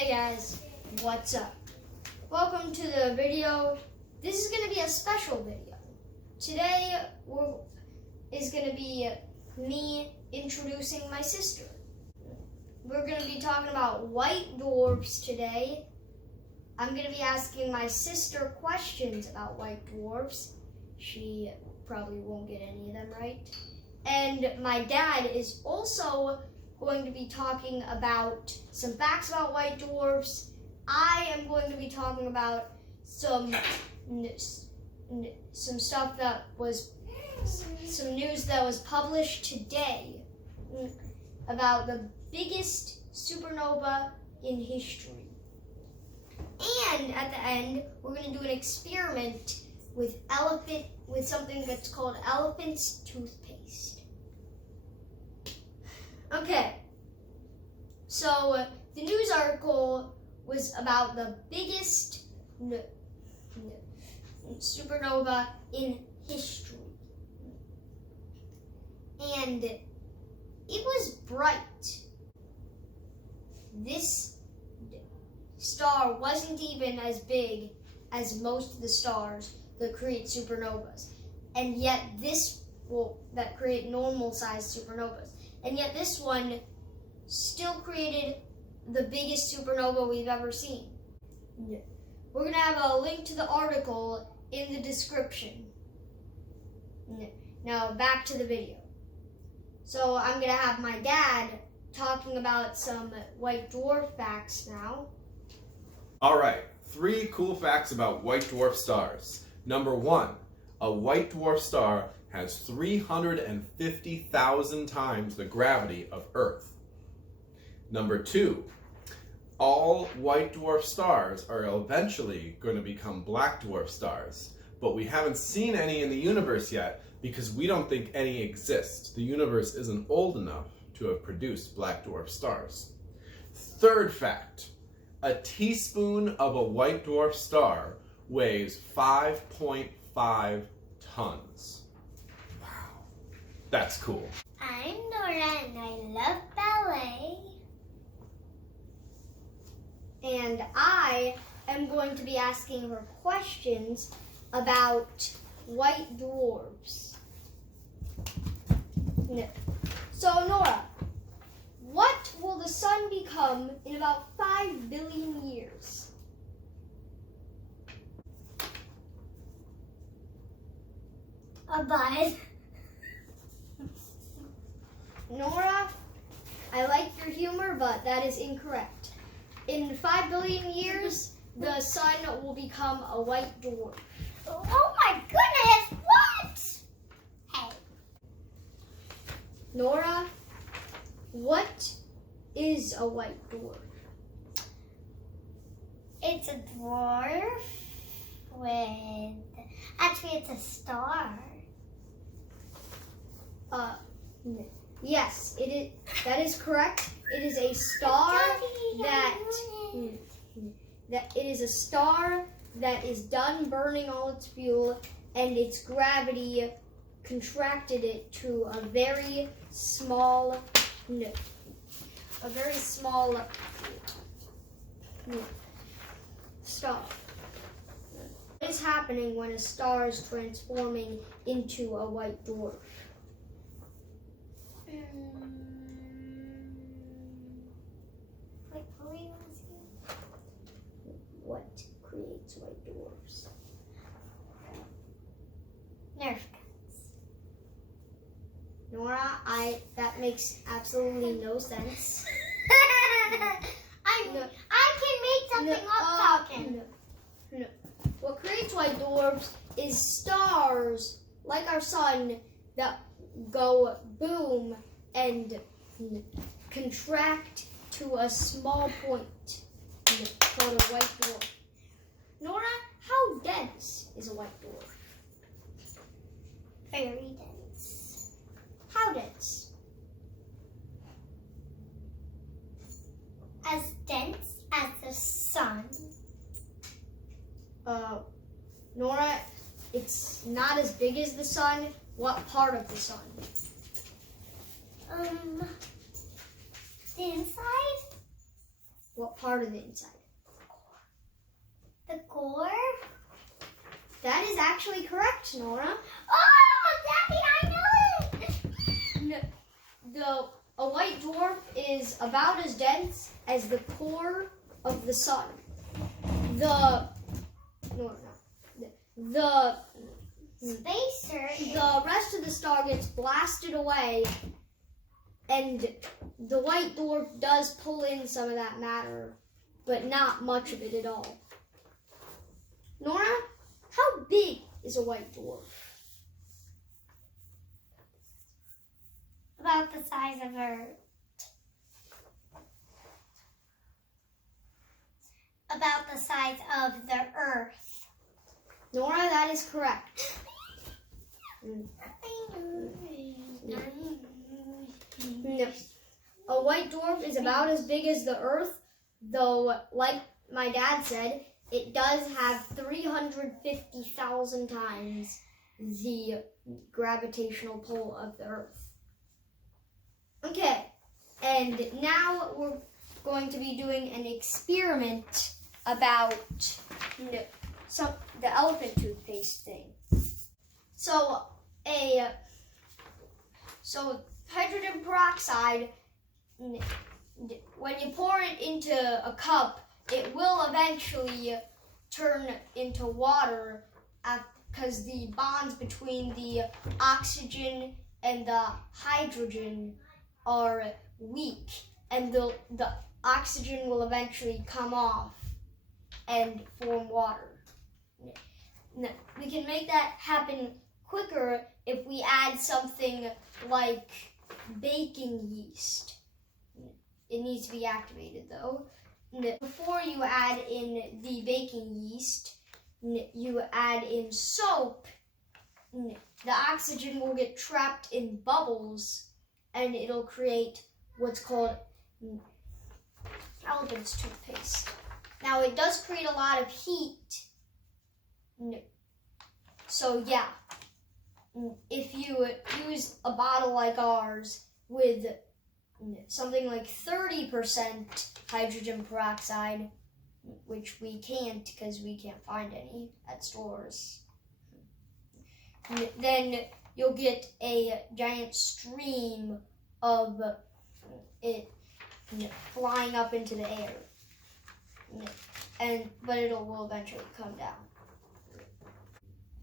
Hey guys, what's up? Welcome to the video. This is going to be a special video. Today is going to be me introducing my sister. We're going to be talking about white dwarfs today. I'm going to be asking my sister questions about white dwarfs. She probably won't get any of them right. And my dad is also going to be talking about some facts about white dwarfs. I am going to be talking about some stuff that was, some news that was published today about the biggest supernova in history. And at the end, we're going to do an experiment with something that's called elephant's toothpaste. Okay, so the news article was about the biggest supernova in history. And it was bright. This star wasn't even as big as most of the stars that create supernovas. And yet that create normal sized supernovas. And yet this one still created the biggest supernova we've ever seen. We're going to have a link to the article in the description. Now back to the video. So I'm going to have my dad talking about some white dwarf facts now. All right, 3 cool facts about white dwarf stars. Number 1, a white dwarf star has 350,000 times the gravity of Earth. Number 2, all white dwarf stars are eventually going to become black dwarf stars, but we haven't seen any in the universe yet because we don't think any exist. The universe isn't old enough to have produced black dwarf stars. Third fact, a teaspoon of a white dwarf star weighs 5.5 tons. That's cool. I'm Nora and I love ballet. And I am going to be asking her questions about white dwarfs. So Nora, what will the sun become in about 5 billion years? A bud. Nora, I like your humor, but that is incorrect. In 5 billion years, the sun will become a white dwarf. Oh my goodness, what? Hey. Nora, what is a white dwarf? It's a dwarf with, actually it's a star. Yes, that is correct. It is a star that is done burning all its fuel, and its gravity contracted it to a very small star. What is happening when a star is transforming into a white dwarf? What creates white dwarfs? Nerf guns. Nora, that makes absolutely no sense. I can make something up talking. No. What creates white dwarfs is stars like our sun that go boom and contract to a small point called a white dwarf. Nora, how dense is a white dwarf? Very dense. How dense? As dense as the sun. Nora, it's not as big as the sun. What part of the sun? The inside? What part of the inside? The core? That is actually correct, Nora. Oh, Daddy, I know it! A white dwarf is about as dense as the core of the sun. The Spacer. the rest of the star gets blasted away, and the white dwarf does pull in some of that matter, but not much of it at all. Nora, how big is a white dwarf? About the size of Earth. About the size of the Earth. Nora, that is correct. No. A white dwarf is about as big as the Earth, though, like my dad said, it does have 350,000 times the gravitational pull of the Earth. Okay, and now we're going to be doing an experiment about the elephant toothpaste thing. So hydrogen peroxide, when you pour it into a cup, it will eventually turn into water because the bonds between the oxygen and the hydrogen are weak, and the oxygen will eventually come off and form water. We can make that happen quicker if we add something like baking yeast. It needs to be activated though. Before you add in the baking yeast, you add in soap. The oxygen will get trapped in bubbles, and it'll create what's called elephant's toothpaste. Now, it does create a lot of heat. So, yeah, if you use a bottle like ours with something like 30% hydrogen peroxide, which we can't because we can't find any at stores, then you'll get a giant stream of it flying up into the air, but it will eventually come down.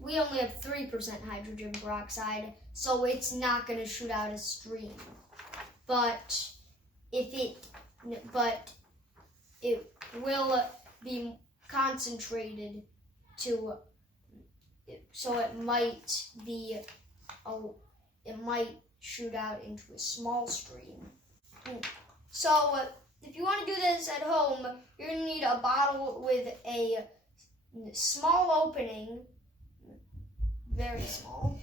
We only have 3% hydrogen peroxide, so it's not going to shoot out a stream. But it will be concentrated so it might shoot out into a small stream. So if you want to do this at home, you're going to need a bottle with a small opening, very small,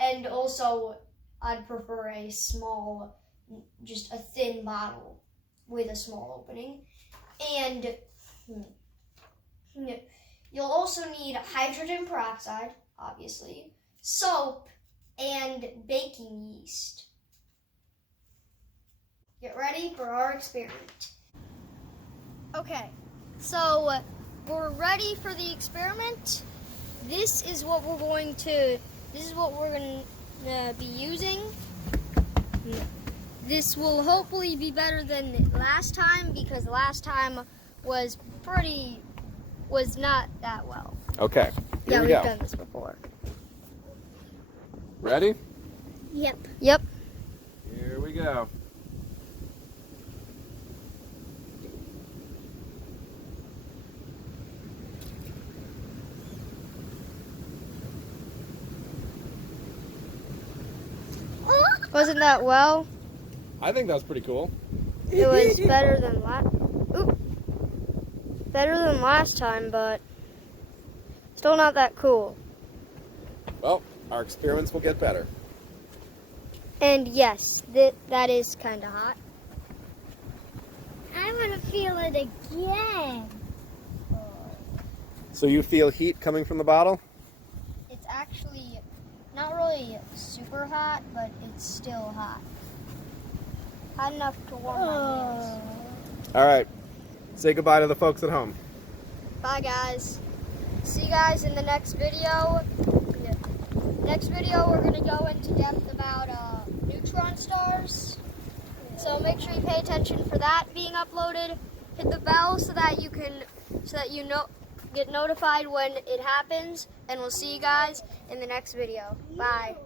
and also I'd prefer a small, just a thin bottle with a small opening. And you'll also need hydrogen peroxide, obviously, soap, and baking yeast. Get ready for our experiment. Okay, so we're ready for the experiment. This is what we're going to be using. This will hopefully be better than last time, because last time was not that well. Okay, here we we've go. done this before. Ready? Yep. Yep. Here we go. Wasn't that well? I think that was pretty cool. It was better than last time, but still not that cool. Well, our experiments will get better. And yes, that is kind of hot. I want to feel it again. So you feel heat coming from the bottle? It's actually not really super hot, but it's still hot. Hot enough to warm my hands. All right, Say goodbye to the folks at home. Bye, guys. See you guys in the next video. Next video, we're going to go into depth about neutron stars. So make sure you pay attention for that being uploaded. Hit the bell so that you get notified when it happens. And we'll see you guys in the next video. Bye.